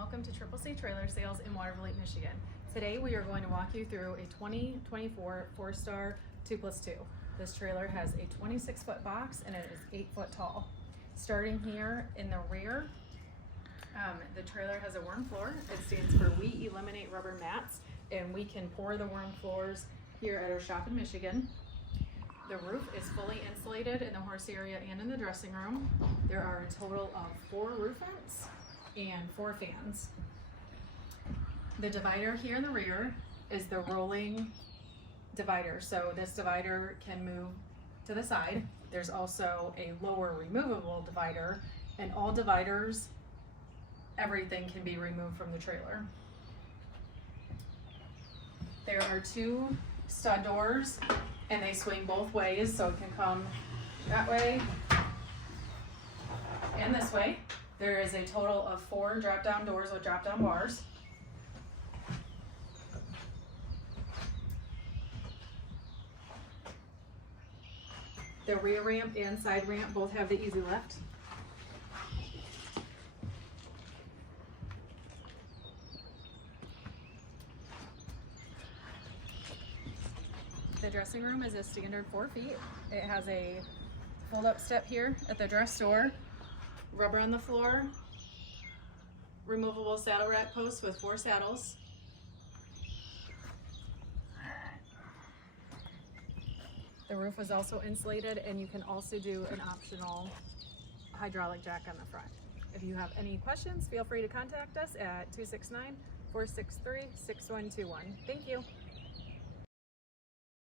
welcome to 2+2 Trailer Sales in Waterville, Michigan. Today we are going to walk you through a 2024 4-star 2+2. This trailer has a 26-foot box and it is 8 foot tall. Starting here in the rear, the trailer has a worm floor. It stands for We Eliminate Rubber Mats, and we can pour the worm floors here at our shop in Michigan. The roof is fully insulated in the horse area and in the dressing room. There are a total of 4 roof vents and 4 fans. The divider here in the rear is the rolling divider, so this divider can move to the side. There's also a lower removable divider, and all dividers, everything can be removed from the trailer. There are 2 stud doors and they swing both ways, so it can come that way and this way. There is a total of 4 drop-down doors with drop-down bars. The rear ramp and side ramp both have the easy lift. The dressing room is a standard 4 feet. It has a fold-up step here at the dress door, rubber on the floor, removable saddle rack post with 4 saddles. The roof is also insulated, and you can also do an optional hydraulic jack on the front. If you have any questions, feel free to contact us at 269-463-6121. Thank you.